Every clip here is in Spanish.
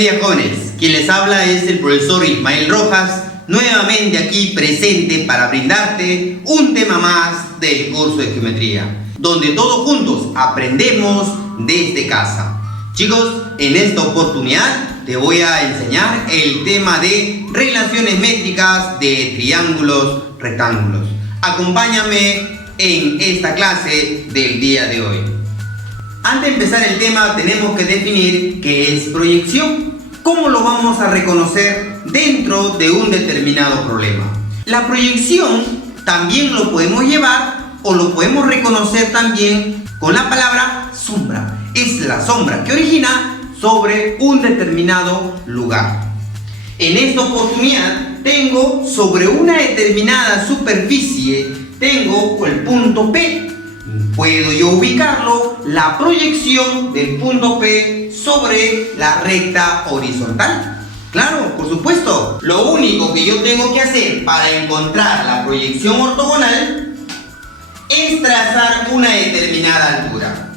día, jóvenes. Quien les habla es el profesor Ismael Rojas, nuevamente aquí presente para brindarte un tema más del curso de geometría, donde todos juntos aprendemos desde casa. Chicos, en esta oportunidad te voy a enseñar el tema de relaciones métricas de triángulos rectángulos. Acompáñame en esta clase del día de hoy. Antes de empezar el tema tenemos que definir qué es proyección. ¿Cómo lo vamos a reconocer dentro de un determinado problema? La proyección también lo podemos llevar o lo podemos reconocer también con la palabra sombra. Es la sombra que origina sobre un determinado lugar. En esta oportunidad tengo sobre una determinada superficie, tengo el punto P. Puedo yo ubicarlo, la proyección del punto P sobre la recta horizontal. Claro, por supuesto. Lo único que yo tengo que hacer para encontrar la proyección ortogonal es trazar una determinada altura.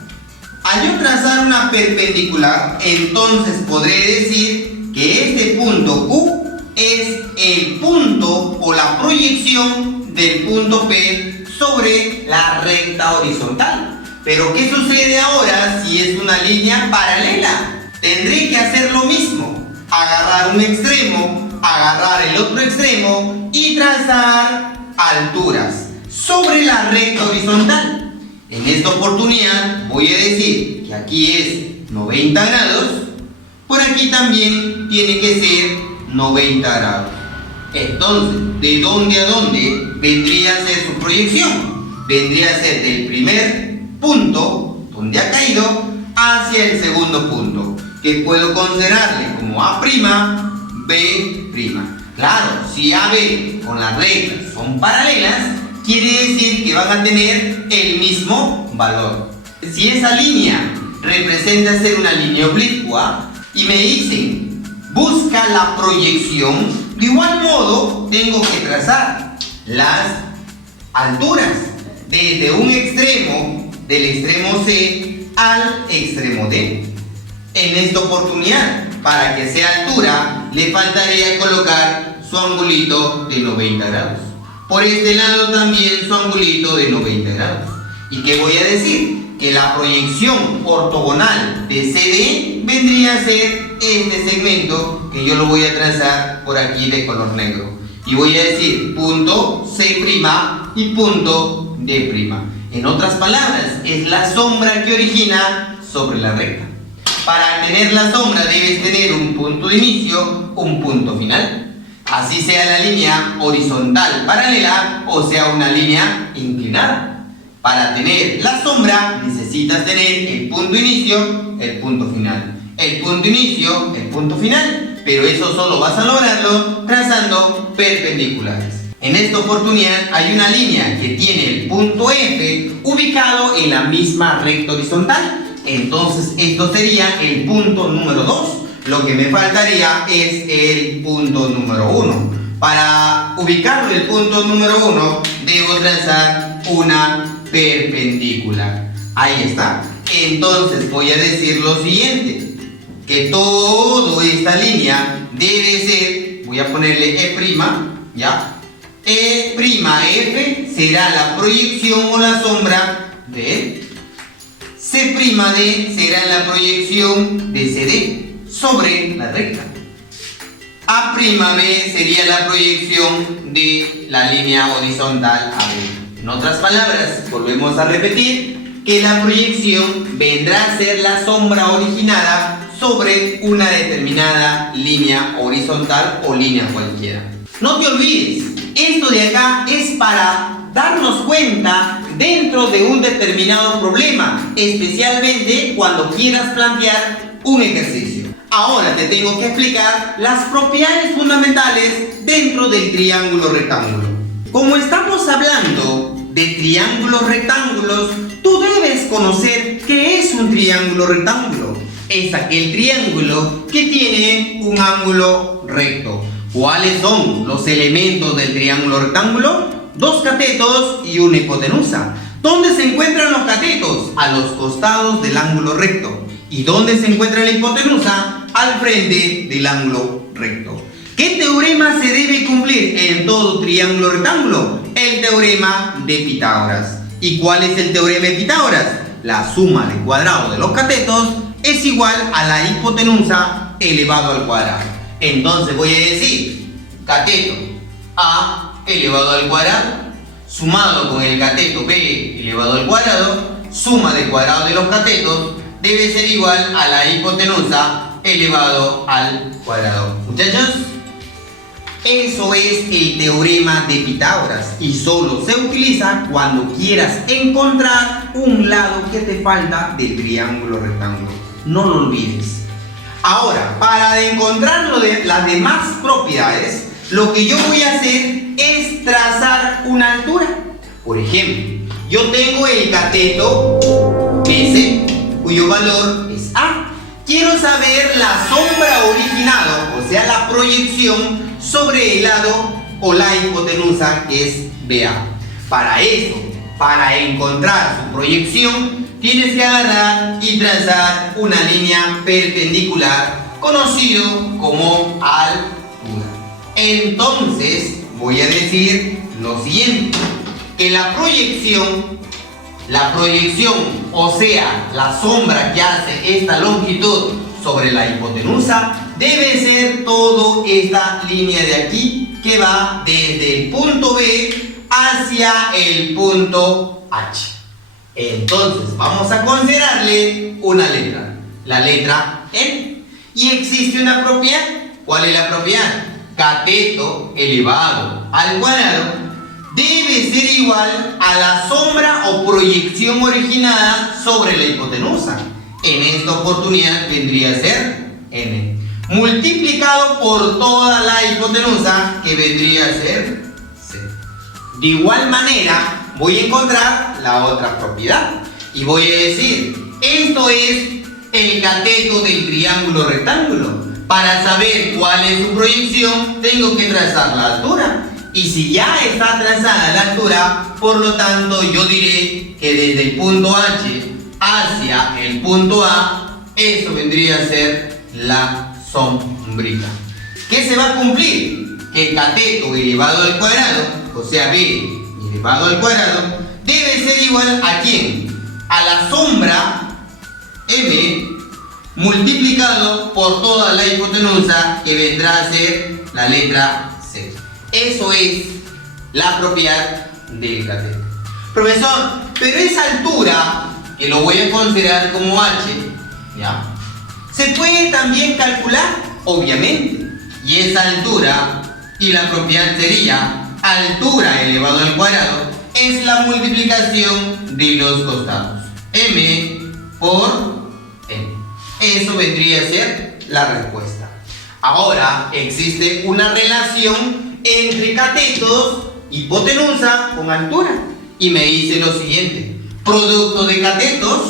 Al yo trazar una perpendicular, entonces podré decir que este punto Q es el punto o la proyección del punto P sobre la recta horizontal. Pero ¿qué sucede ahora si es una línea paralela? Tendré que hacer lo mismo, agarrar un extremo, agarrar el otro extremo y trazar alturas sobre la recta horizontal. En esta oportunidad voy a decir que aquí es 90 grados, por aquí también tiene que ser 90 grados. Entonces, ¿de dónde a dónde vendría a ser su proyección? Vendría a ser del primer punto, donde ha caído, hacia el segundo punto, que puedo considerarle como A', B'. Claro, si AB con las rectas son paralelas, quiere decir que van a tener el mismo valor. Si esa línea representa ser una línea oblicua y me dicen busca la proyección, de igual modo tengo que trazar las alturas desde un extremo del extremo C al extremo D. En esta oportunidad, para que sea altura, le faltaría colocar su angulito de 90 grados. Por este lado también su angulito de 90 grados. ¿Y qué voy a decir? Que la proyección ortogonal de CD vendría a ser este segmento que yo lo voy a trazar por aquí de color negro. Y voy a decir punto C' y punto D'. En otras palabras, es la sombra que origina sobre la recta. Para tener la sombra debes tener un punto de inicio, un punto final. Así sea la línea horizontal paralela o sea una línea inclinada. Para tener la sombra necesitas tener el punto inicio, el punto final. El punto inicio, el punto final. Pero eso solo vas a lograrlo trazando perpendiculares. En esta oportunidad hay una línea que tiene el punto F ubicado en la misma recta horizontal. Entonces esto sería el punto número 2. Lo que me faltaría es el punto número 1. Para ubicarlo el punto número 1 debo trazar una perpendicular. Ahí está. Entonces voy a decir lo siguiente, que toda esta línea debe ser, voy a ponerle E', ¿ya? E'F será la proyección o la sombra de C'D será la proyección de CD sobre la recta. A'B sería la proyección de la línea horizontal AB. En otras palabras, volvemos a repetir que la proyección vendrá a ser la sombra originada sobre una determinada línea horizontal o línea cualquiera. No te olvides, esto de acá es para darnos cuenta dentro de un determinado problema, especialmente cuando quieras plantear un ejercicio. Ahora te tengo que explicar las propiedades fundamentales dentro del triángulo rectángulo. Como estamos hablando de triángulos rectángulos, tú debes conocer qué es un triángulo rectángulo. Es aquel triángulo que tiene un ángulo recto. ¿Cuáles son los elementos del triángulo rectángulo? Dos catetos y una hipotenusa. ¿Dónde se encuentran los catetos? A los costados del ángulo recto. ¿Y dónde se encuentra la hipotenusa? al frente del ángulo recto. ¿Qué teorema se debe cumplir en todo triángulo rectángulo? El teorema de Pitágoras. ¿Y cuál es el teorema de Pitágoras? La suma del cuadrado de los catetos es igual a la hipotenusa elevado al cuadrado. Entonces voy a decir cateto A elevado al cuadrado sumado con el cateto B elevado al cuadrado, suma del cuadrado de los catetos debe ser igual a la hipotenusa elevado al cuadrado. Muchachos, eso es el teorema de Pitágoras y solo se utiliza cuando quieras encontrar un lado que te falta del triángulo rectángulo. No lo olvides. Ahora, para encontrar las demás propiedades, lo que yo voy a hacer es trazar una altura. Por ejemplo, yo tengo el cateto S, cuyo valor es A. Quiero saber la sombra originada, o sea, la proyección sobre el lado o la hipotenusa, que es BA. Para eso, para encontrar su proyección, tienes que agarrar y trazar una línea perpendicular, conocido como altura. Entonces, voy a decir lo siguiente, que la proyección, o sea, la sombra que hace esta longitud sobre la hipotenusa, debe ser toda esta línea de aquí que va desde el punto B hacia el punto H. Entonces vamos a considerarle una letra, la letra N. Y existe una propiedad. ¿Cuál es la propiedad? Cateto elevado al cuadrado debe ser igual a la sombra o proyección originada sobre la hipotenusa. En esta oportunidad vendría a ser N, multiplicado por toda la hipotenusa, que vendría a ser C. De igual manera, voy a encontrar la otra propiedad y voy a decir, esto es el cateto del triángulo rectángulo. Para saber cuál es su proyección, tengo que trazar la altura. Y si ya está trazada la altura, por lo tanto, yo diré que desde el punto H hacia el punto A, eso vendría a ser la sombrita. ¿Qué se va a cumplir? Que el cateto elevado al cuadrado, o sea, B elevado al cuadrado, debe ser igual ¿a quién? A la sombra M multiplicado por toda la hipotenusa, que vendrá a ser la letra C. Eso es la propiedad del cateto. Profesor, pero esa altura, que lo voy a considerar como H, ¿ya? ¿Se puede también calcular? Obviamente. Y esa altura, y la propiedad sería altura elevado al cuadrado, es la multiplicación de los costados. M por N. Eso vendría a ser la respuesta. Ahora existe una relación entre catetos, hipotenusa con altura. Y me dice lo siguiente: producto de catetos,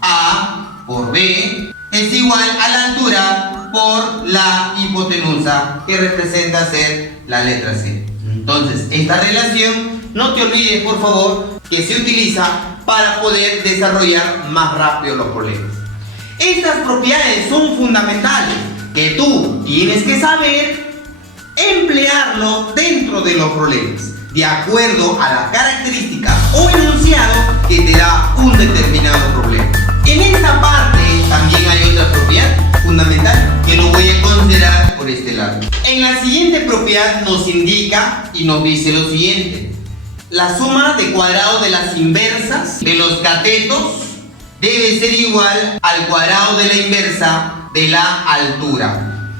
A por B, es igual a la altura por la hipotenusa, que representa ser la letra C. Entonces, esta relación, no te olvides, por favor, que se utiliza para poder desarrollar más rápido los problemas. Estas propiedades son fundamentales, que tú tienes que saber emplearlo dentro de los problemas, de acuerdo a la característica o enunciado que te da un determinado problema. En esta parte también hay otra propiedad fundamental que lo voy a considerar por este lado. En la siguiente propiedad nos indica y nos dice lo siguiente: la suma de cuadrado de las inversas de los catetos debe ser igual al cuadrado de la inversa de la altura.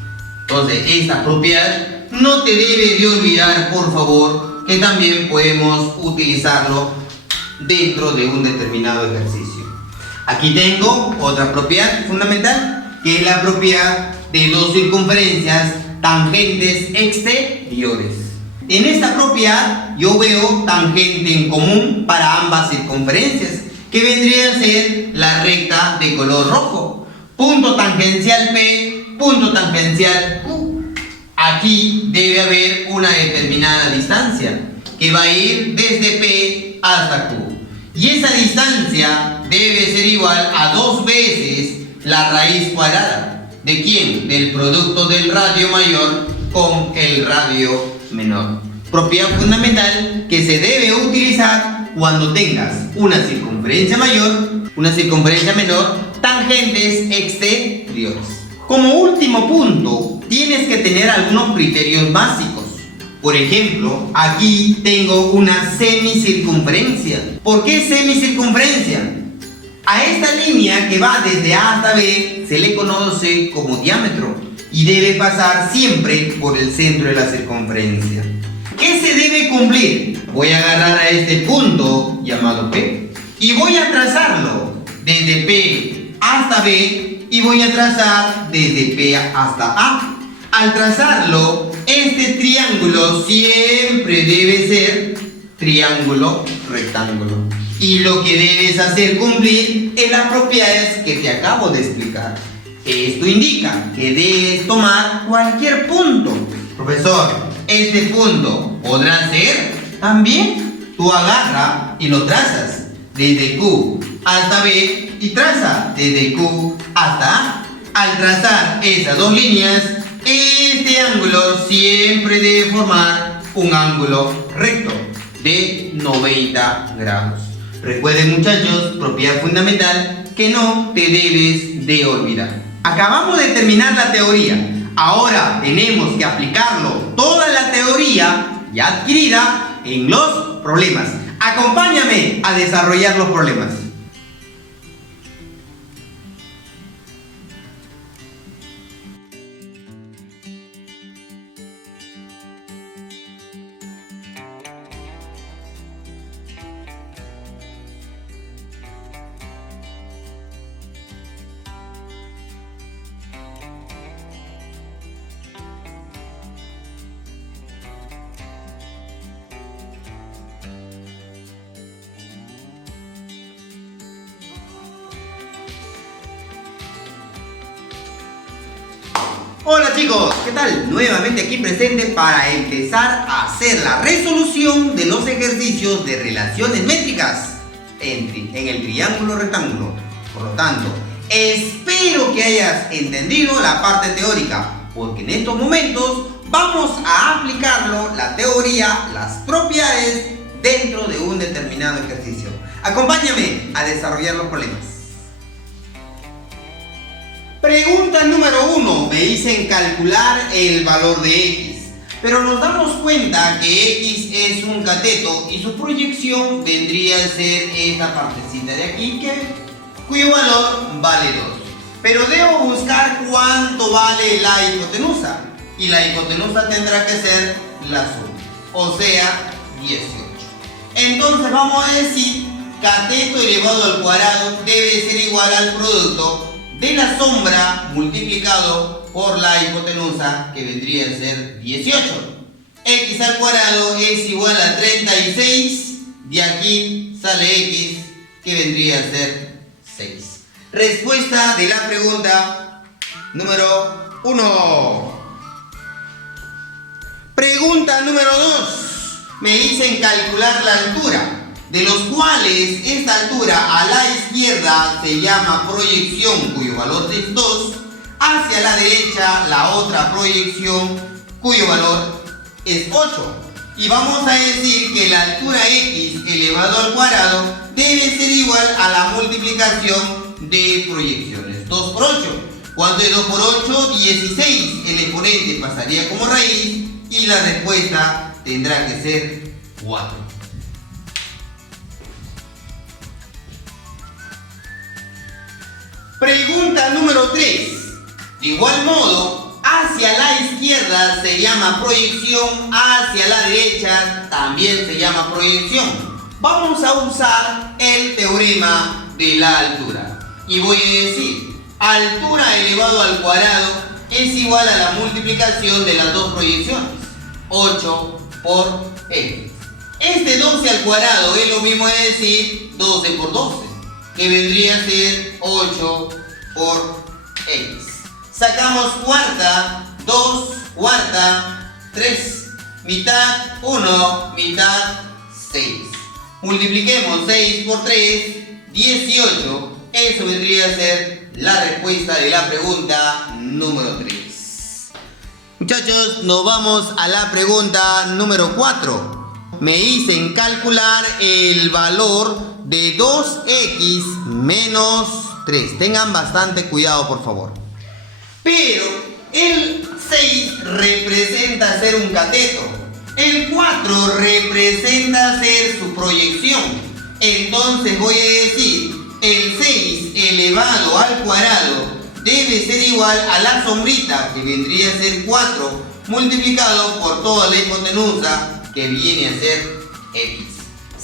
Entonces, esta propiedad no te debe de olvidar, por favor, que también podemos utilizarlo dentro de un determinado ejercicio. Aquí tengo otra propiedad fundamental, que es la propiedad de dos circunferencias tangentes exteriores. En esta propiedad yo veo tangente en común para ambas circunferencias, que vendría a ser la recta de color rojo. Punto tangencial P, punto tangencial Q. Aquí debe haber una determinada distancia, que va a ir desde P hasta Q. Y esa distancia debe ser igual a 2 veces la raíz cuadrada. ¿De quién? Del producto del radio mayor con el radio menor. Propiedad fundamental que se debe utilizar cuando tengas una circunferencia mayor, una circunferencia menor, tangentes exteriores. Como último punto, tienes que tener algunos criterios básicos. Por ejemplo, aquí tengo una semicircunferencia. ¿Por qué semicircunferencia? A esta línea que va desde A hasta B se le conoce como diámetro y debe pasar siempre por el centro de la circunferencia. ¿Qué se debe cumplir? Voy a agarrar a este punto llamado P y voy a trazarlo desde P hasta B y voy a trazar desde P hasta A. Al trazarlo, este triángulo siempre debe ser triángulo rectángulo. Y lo que debes hacer cumplir es las propiedades que te acabo de explicar. Esto indica que debes tomar cualquier punto. Profesor, este punto podrá ser también. Tú agarra y lo trazas desde Q hasta B y traza desde Q hasta A. Al trazar esas dos líneas, este ángulo siempre debe formar un ángulo recto de 90 grados. Recuerden, muchachos, propiedad fundamental que no te debes de olvidar. Acabamos de terminar la teoría. Ahora tenemos que aplicarlo, toda la teoría ya adquirida, en los problemas. Acompáñame a desarrollar los problemas. Hola chicos, ¿qué tal? Nuevamente aquí presente para empezar a hacer la resolución de los ejercicios de relaciones métricas en el triángulo rectángulo. Por lo tanto, espero que hayas entendido la parte teórica, porque en estos momentos vamos a aplicarlo, la teoría, las propiedades dentro de un determinado ejercicio. Acompáñame a desarrollar los problemas. Pregunta número 1. Me dicen calcular el valor de X. Pero nos damos cuenta que X es un cateto y su proyección vendría a ser esta partecita de aquí, cuyo valor vale 2. Pero debo buscar cuánto vale la hipotenusa. Y la hipotenusa tendrá que ser la suma, o sea, 18. Entonces vamos a decir cateto elevado al cuadrado debe ser igual al producto de la sombra multiplicado por la hipotenusa, que vendría a ser 18. X al cuadrado es igual a 36. De aquí sale X, que vendría a ser 6. Respuesta de la pregunta número 1. Pregunta número 2. Me dicen calcular la altura, de los cuales esta altura a la izquierda se llama proyección, cuyo valor es 2, hacia la derecha la otra proyección, cuyo valor es 8. Y vamos a decir que la altura X elevado al cuadrado debe ser igual a la multiplicación de proyecciones. 2 por 8. ¿Cuánto es 2 por 8? 16. El exponente pasaría como raíz y la respuesta tendrá que ser 4. Pregunta número 3. De igual modo, hacia la izquierda se llama proyección, hacia la derecha también se llama proyección. Vamos a usar el teorema de la altura. Y voy a decir, altura elevado al cuadrado es igual a la multiplicación de las dos proyecciones. 8 por X. Este 12 al cuadrado es lo mismo de decir 12 por 12. Que vendría a ser 8 por X. Sacamos cuarta, 2, cuarta, 3, mitad, 1, mitad, 6. Multipliquemos 6 por 3, 18. Eso vendría a ser la respuesta de la pregunta número 3. Muchachos, nos vamos a la pregunta número 4. Me dicen calcular el valor de 2x menos 3. Tengan bastante cuidado, por favor. Pero el 6 representa ser un cateto. El 4 representa ser su proyección. Entonces voy a decir, el 6 elevado al cuadrado debe ser igual a la sombrita, que vendría a ser 4, multiplicado por toda la hipotenusa, que viene a ser x.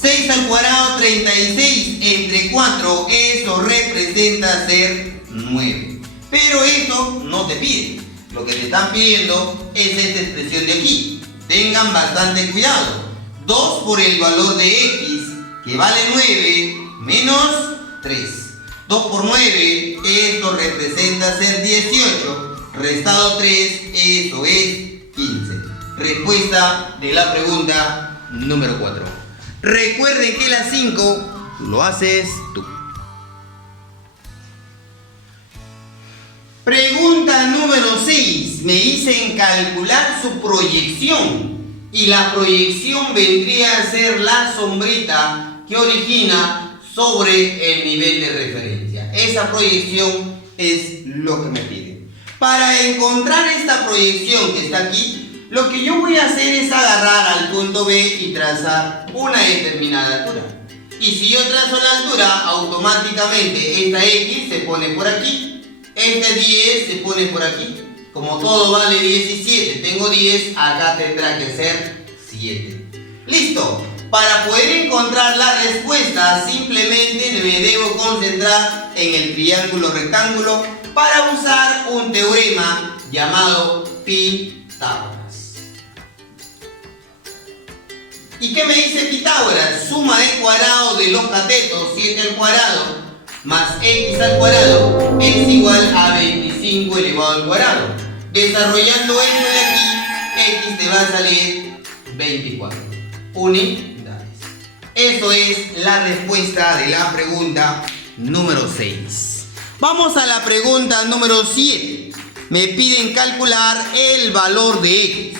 6 al cuadrado, 36 entre 4, eso representa ser 9. Pero eso no te pide. Lo que te están pidiendo es esta expresión de aquí. Tengan bastante cuidado. 2 por el valor de x, que vale 9, menos 3. 2 por 9, esto representa ser 18. Restado 3, eso es 15. Respuesta de la pregunta número 4. Recuerden que la 5 lo haces tú. Pregunta número 6. Me dicen calcular su proyección. Y la proyección vendría a ser la sombrita que origina sobre el nivel de referencia. Esa proyección es lo que me piden. Para encontrar esta proyección que está aquí, lo que yo voy a hacer es agarrar al punto B y trazar una determinada altura. Y si yo trazo la altura, automáticamente esta X se pone por aquí, este 10 se pone por aquí. Como todo vale 17, tengo 10, acá tendrá que ser 7. ¡Listo! Para poder encontrar la respuesta, simplemente me debo concentrar en el triángulo rectángulo para usar un teorema llamado Pitágoras. ¿Y qué me dice Pitágoras? Suma de cuadrado de los catetos, 7 al cuadrado, más x al cuadrado, es igual a 25 elevado al cuadrado. Desarrollando esto de aquí, x te va a salir 24 unidades. Eso es la respuesta de la pregunta número 6. Vamos a la pregunta número 7. Me piden calcular el valor de x.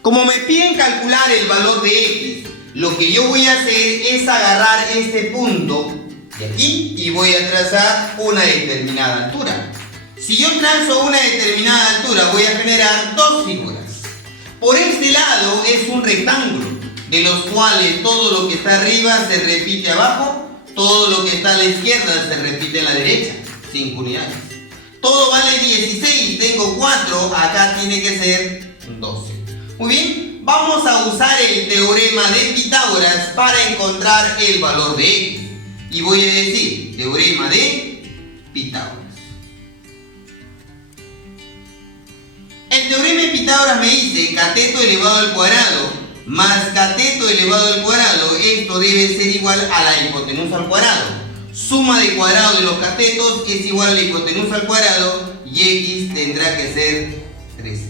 Como me piden calcular el valor de x, lo que yo voy a hacer es agarrar este punto de aquí y voy a trazar una determinada altura. Si yo trazo una determinada altura, voy a generar dos figuras. Por este lado es un rectángulo, de los cuales todo lo que está arriba se repite abajo, todo lo que está a la izquierda se repite a la derecha, 5 unidades. Todo vale 16, tengo 4, acá tiene que ser 12. Muy bien, vamos a usar el teorema de Pitágoras para encontrar el valor de x. Y voy a decir, teorema de Pitágoras. El teorema de Pitágoras me dice cateto elevado al cuadrado más cateto elevado al cuadrado, esto debe ser igual a la hipotenusa al cuadrado. Suma de cuadrado de los catetos es igual a la hipotenusa al cuadrado y x tendrá que ser 13.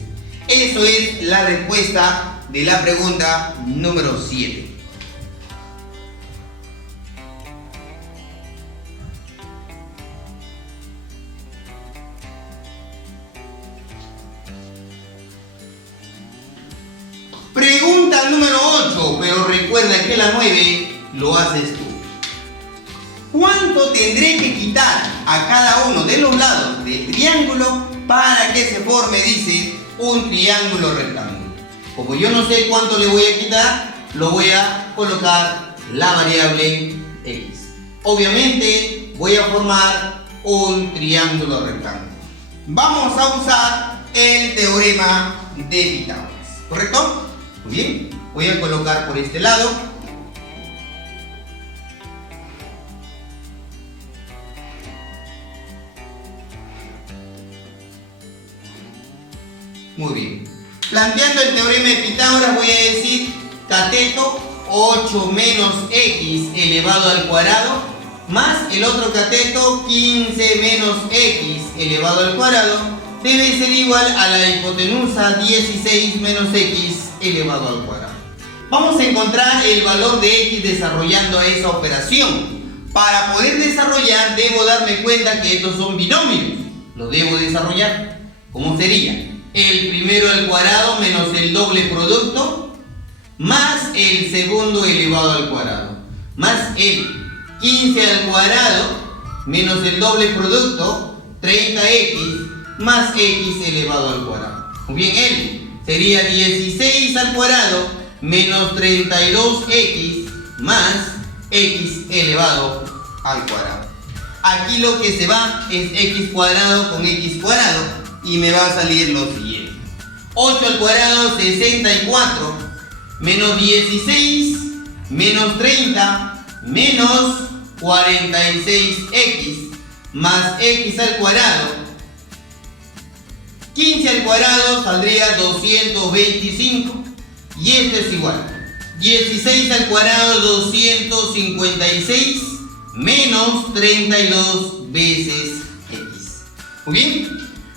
Eso es la respuesta de la pregunta número 7. Pregunta número 8, pero recuerda que la 9 lo haces tú. ¿Cuánto tendré que quitar a cada uno de los lados del triángulo para que se forme, dice, un triángulo rectángulo? Como yo no sé cuánto le voy a quitar, lo voy a colocar la variable x. Obviamente voy a formar un triángulo rectángulo. Vamos a usar el teorema de Pitágoras, ¿correcto? Muy bien, voy a colocar por este lado. Muy bien. Planteando el teorema de Pitágoras voy a decir cateto 8 menos x elevado al cuadrado más el otro cateto 15 menos x elevado al cuadrado debe ser igual a la hipotenusa 16 menos x elevado al cuadrado. Vamos a encontrar el valor de x desarrollando esa operación. Para poder desarrollar debo darme cuenta que estos son binomios. Lo debo desarrollar. ¿Cómo sería? El primero al cuadrado menos el doble producto más el segundo elevado al cuadrado más el 15 al cuadrado menos el doble producto 30x más x elevado al cuadrado. Muy bien, el sería 16 al cuadrado menos 32x más x elevado al cuadrado. Aquí lo que se va es x cuadrado con x cuadrado y me va a salir lo siguiente. 8 al cuadrado 64 menos 16 menos 30 menos 46x más x al cuadrado. 15 al cuadrado saldría 225 y esto es igual. 16 al cuadrado 256 menos 32 veces x. Muy bien.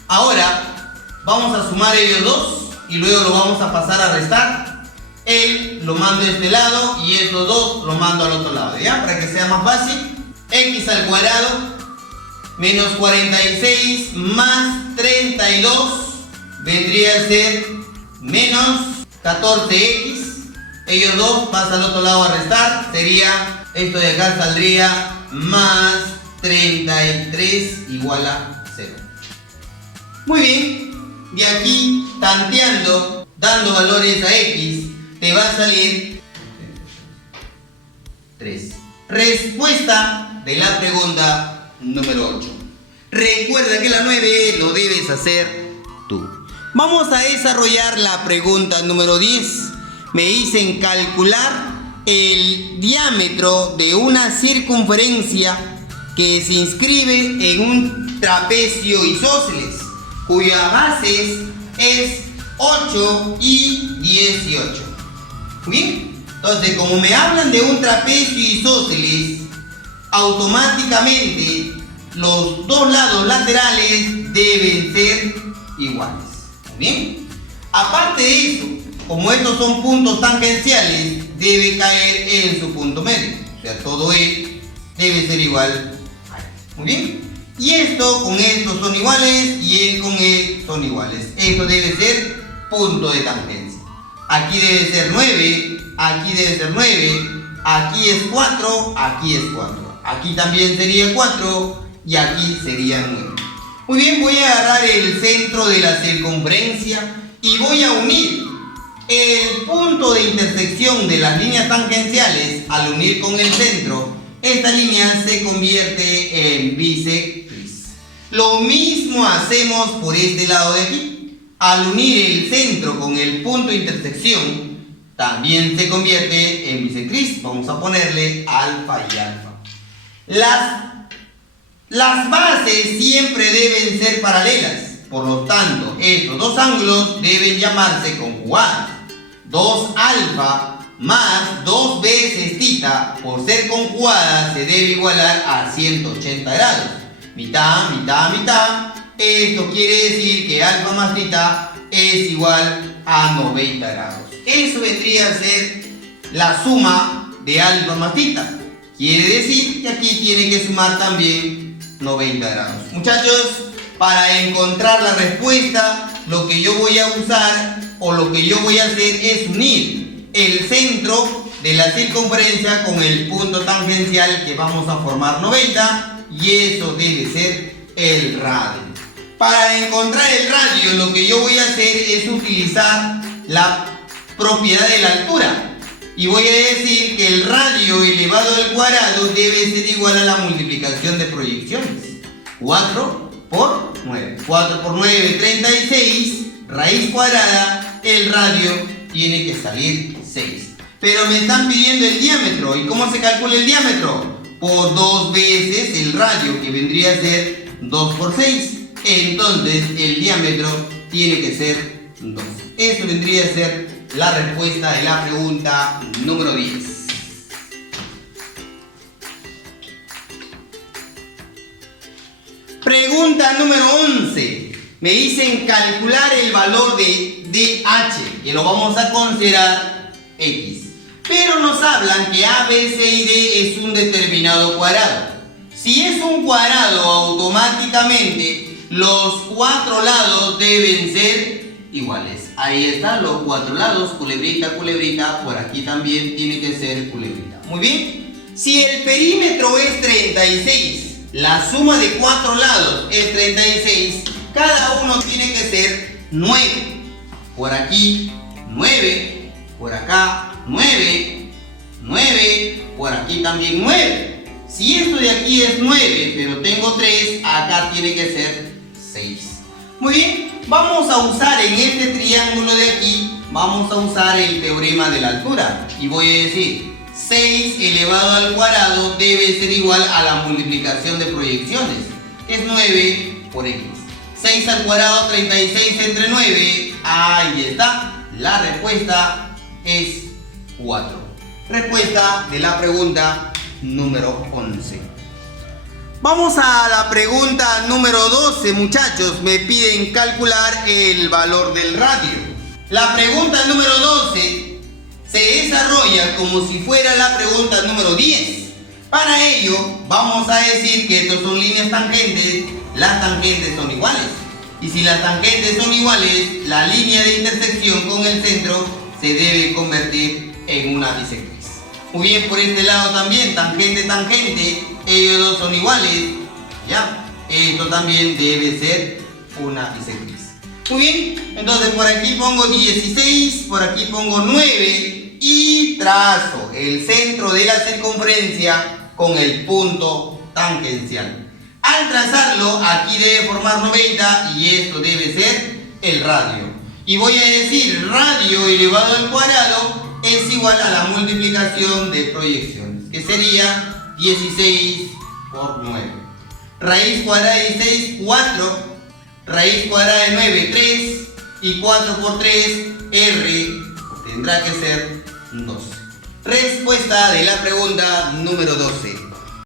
Ahora vamos a sumar ellos dos y luego lo vamos a pasar a restar. Él lo mando a este lado y estos dos lo mando al otro lado, ¿ya? Para que sea más fácil. X al cuadrado menos 46 más 32 vendría a ser menos 14x. Ellos dos pasan al otro lado a restar. Sería, esto de acá saldría más 33 igual a 0. Muy bien. De aquí, tanteando, dando valores a x, te va a salir 3. Respuesta de la pregunta número 8. Recuerda que la 9 lo debes hacer tú. Vamos a desarrollar la pregunta número 10. Me dicen calcular el diámetro de una circunferencia que se inscribe en un trapecio isósceles, cuya base es 8 y 18. Bien, entonces como me hablan de un trapecio isósceles, automáticamente los dos lados laterales deben ser iguales. Bien, aparte de eso, como estos son puntos tangenciales, debe caer en su punto medio. O sea, todo él debe ser igual a él. Muy bien. Y esto con esto son iguales y él con él son iguales. Esto debe ser punto de tangencia. Aquí debe ser 9, aquí debe ser 9, aquí es 4, aquí es 4. Aquí también sería 4 y aquí sería 9. Muy bien, voy a agarrar el centro de la circunferencia y voy a unir el punto de intersección de las líneas tangenciales. Al unir con el centro, esta línea se convierte en bisectriz. Lo mismo hacemos por este lado de aquí. Al unir el centro con el punto de intersección, también se convierte en bisectriz. Vamos a ponerle alfa y alfa. Las bases siempre deben ser paralelas. Por lo tanto, estos dos ángulos deben llamarse conjugados. 2 alfa más 2 veces tita, por ser conjugada, se debe igualar a 180 grados. Mitad, mitad, mitad. Esto quiere decir que alfa más tita es igual a 90 grados. Eso vendría a ser la suma de alfa más tita. Quiere decir que aquí tiene que sumar también 90 grados. Muchachos, para encontrar la respuesta, lo que yo voy a usar o lo que yo voy a hacer es unir el centro de la circunferencia con el punto tangencial que vamos a formar 90 y eso debe ser el radio. Para encontrar el radio, lo que yo voy a hacer es utilizar la propiedad de la altura y voy a decir que el radio elevado al cuadrado debe ser igual a la multiplicación de proyecciones. 4 por 9. 4 por 9, 36. Raíz cuadrada, el radio tiene que salir 6. Pero me están pidiendo el diámetro. ¿Y cómo se calcula el diámetro? Por 2 veces el radio, que vendría a ser 2 por 6. Entonces el diámetro tiene que ser 2. Eso vendría a ser la respuesta de la pregunta número 10. Pregunta número 11. Me dicen calcular el valor de DH, que lo vamos a considerar X. Pero nos hablan que A, B, C y D es un determinado cuadrado. Si es un cuadrado, automáticamente los 4 lados deben ser iguales. Ahí están los 4 lados, culebrita, culebrita, por aquí también tiene que ser culebrita. Muy bien. Si el perímetro es 36, la suma de 4 lados es 36, cada uno tiene que ser 9. Por aquí 9, por acá 9, 9, por aquí también 9. Si esto de aquí es 9, pero tengo 3, acá tiene que ser 6. Muy bien, vamos a usar en este triángulo de aquí, vamos a usar el teorema de la altura. Y voy a decir, 6 elevado al cuadrado debe ser igual a la multiplicación de proyecciones, que es 9 por x. 6 al cuadrado, 36 entre 9, ahí está. La respuesta es 4. Respuesta de la pregunta número 11. Vamos a la pregunta número 12, muchachos. Me piden calcular el valor del radio. La pregunta número 12 se desarrolla como si fuera la pregunta número 10. Para ello, vamos a decir que estos son líneas tangentes. Las tangentes son iguales. Y si las tangentes son iguales, la línea de intersección con el centro se debe convertir en una bisectriz. Muy bien, por este lado también, tangente, tangente, ellos dos son iguales, ¿ya? Esto también debe ser una bisectriz. Muy bien, entonces por aquí pongo 16, por aquí pongo 9 y trazo el centro de la circunferencia con el punto tangencial. Al trazarlo, aquí debe formar 90 y esto debe ser el radio. Y voy a decir, radio elevado al cuadrado es igual a la multiplicación de proyecciones, que sería 16 por 9. Raíz cuadrada de 16, 4. Raíz cuadrada de 9, 3. Y 4 por 3, R, tendrá que ser 12. Respuesta de la pregunta número 12.